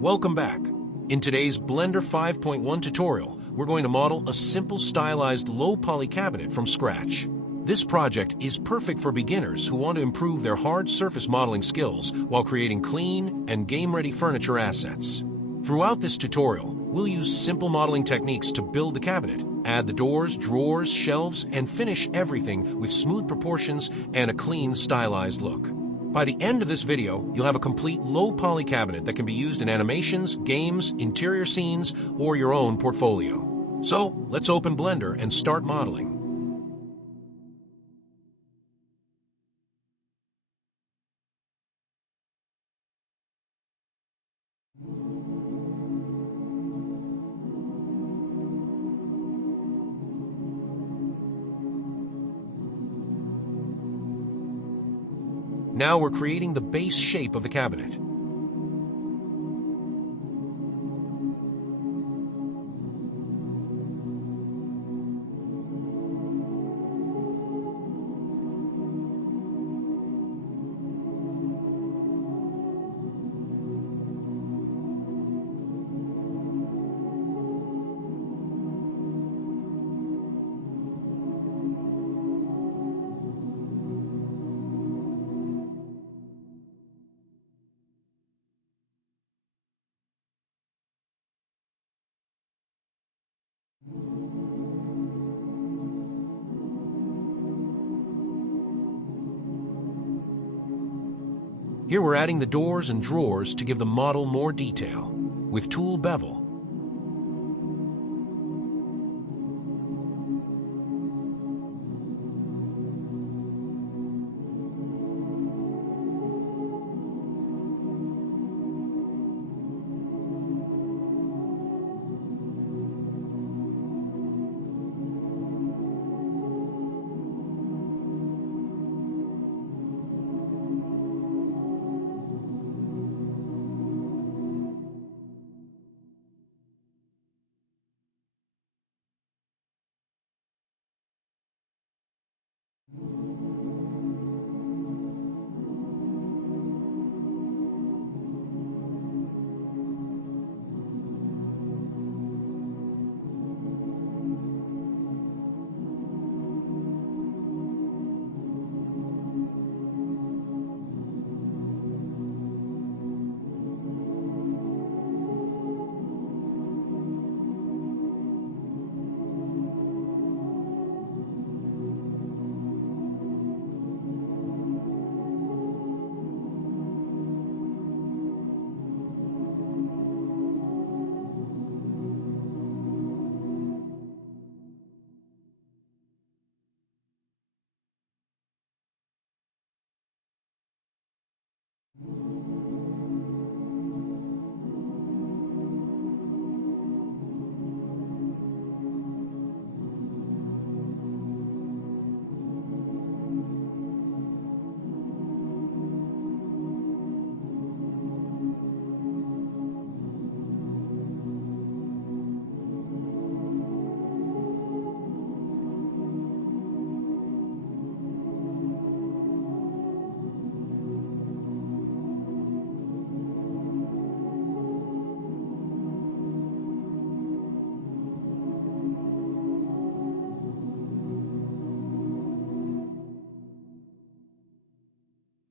Welcome back. In today's Blender 5.1 tutorial, we're going to model a simple stylized low-poly cabinet from scratch. This project is perfect for beginners who want to improve their hard surface modeling skills while creating clean and game-ready furniture assets. Throughout this tutorial, we'll use simple modeling techniques to build the cabinet, add the doors, drawers, shelves, and finish everything with smooth proportions and a clean, stylized look. By the end of this video, you'll have a complete low-poly cabinet that can be used in animations, games, interior scenes, or your own portfolio. So, let's open Blender and start modeling. Now we're creating the base shape of the cabinet. Here we're adding the doors and drawers to give the model more detail, with tool bevel.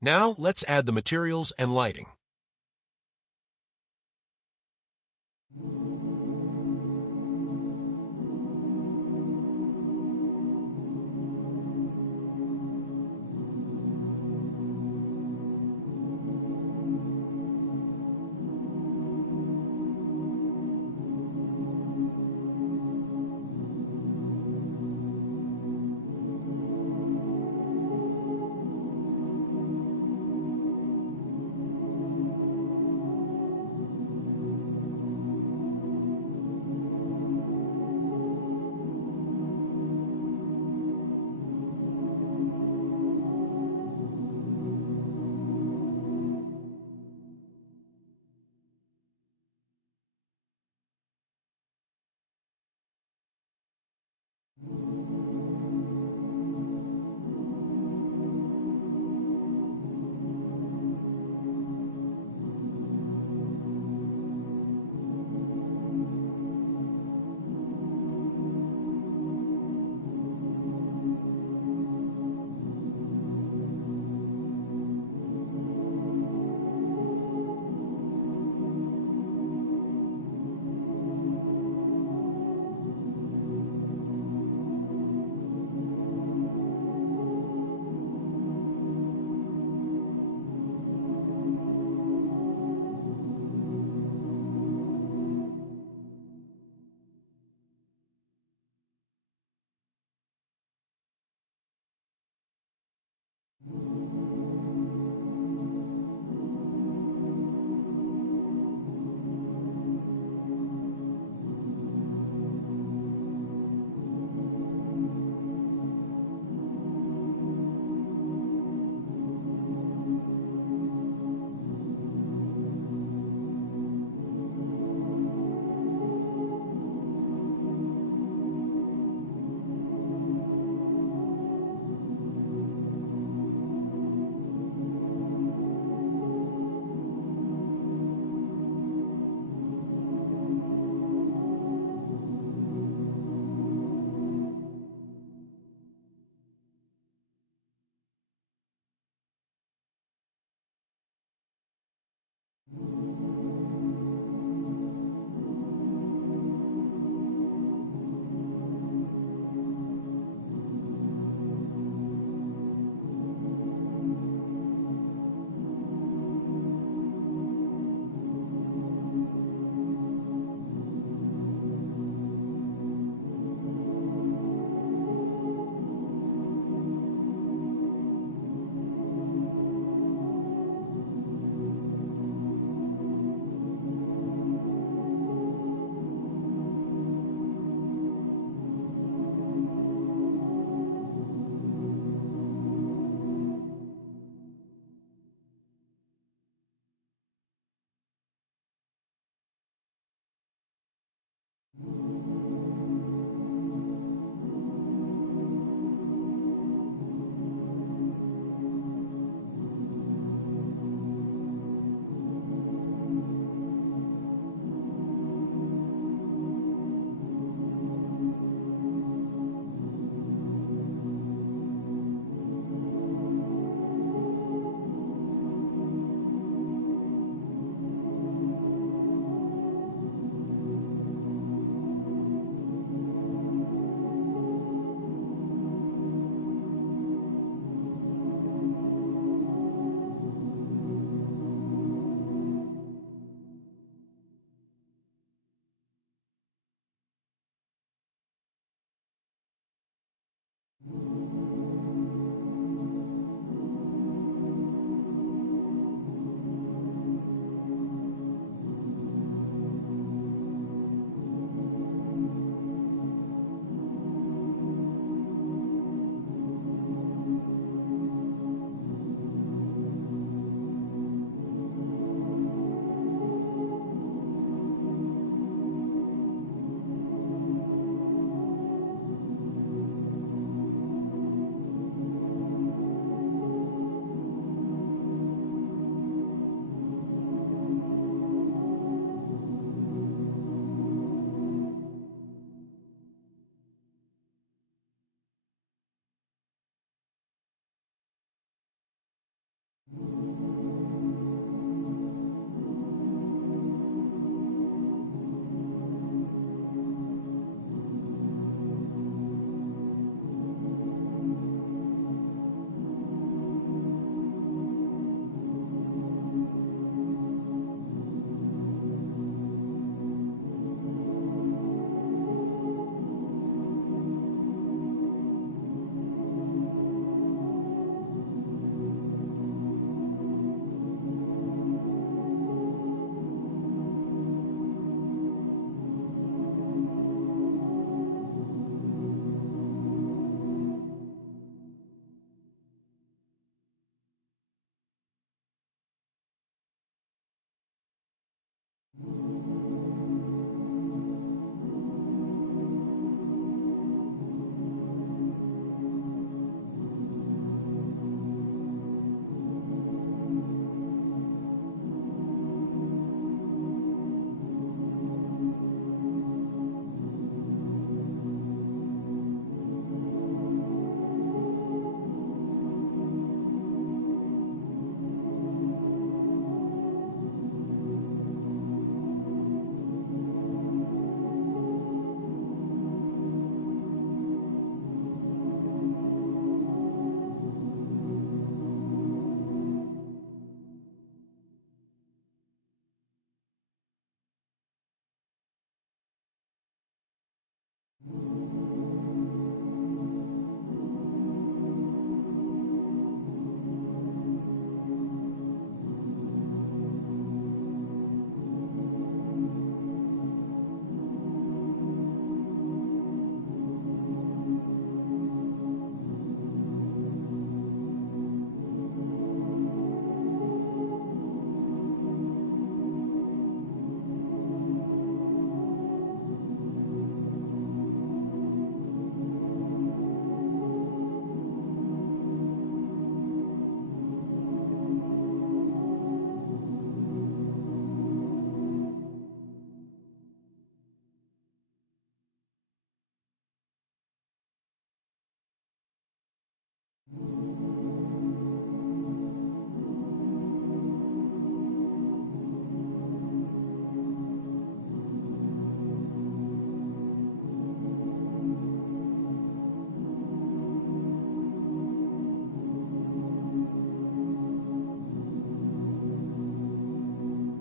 Now, let's add the materials and lighting.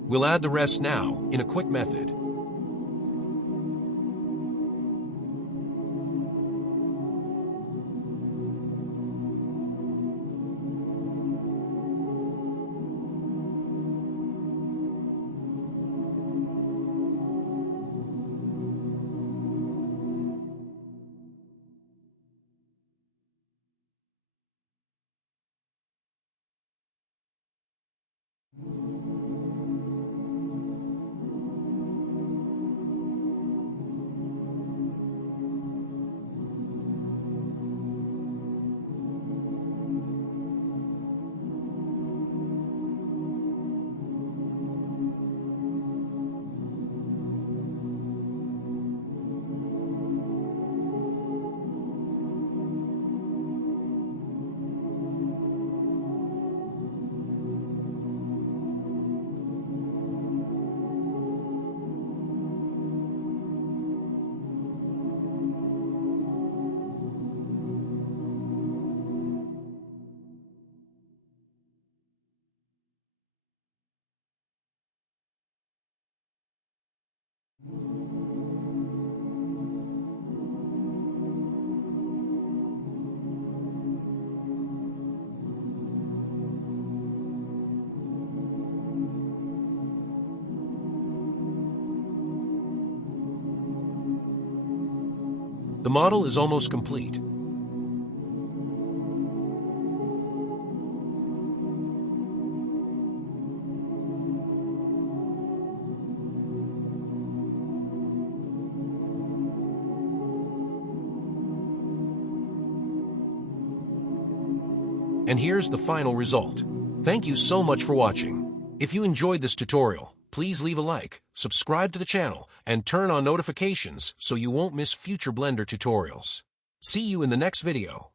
We'll add the rest now in a quick method. The model is almost complete. And here's the final result. Thank you so much for watching. If you enjoyed this tutorial, please leave a like, subscribe to the channel, and turn on notifications so you won't miss future Blender tutorials. See you in the next video.